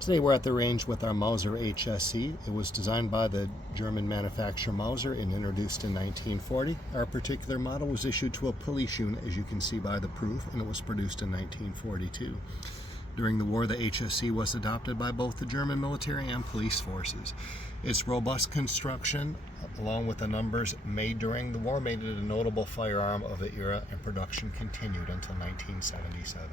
Today we're at the range with our Mauser HSE. It was designed by the German manufacturer Mauser and introduced in 1940. Our particular model was issued to a police unit, as you can see by the proof, and it was produced in 1942. During the war, the HSE was adopted by both the German military and police forces. Its robust construction, along with the numbers made during the war, made it a notable firearm of the era, and production continued until 1977.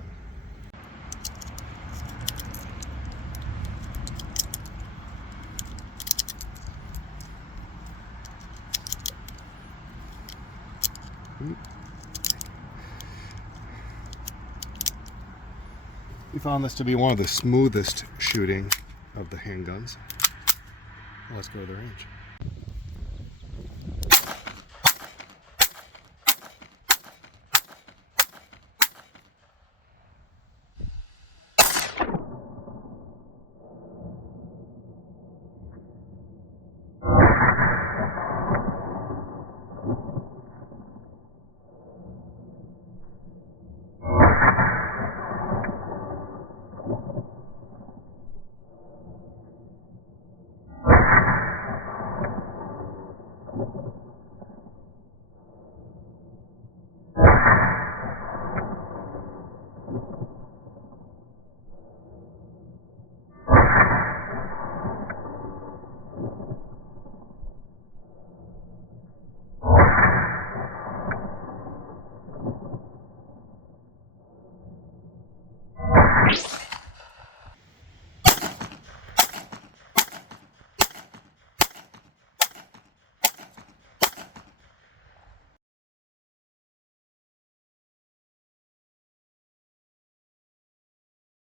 We found this to be one of the smoothest shooting of the handguns. Let's go to the range.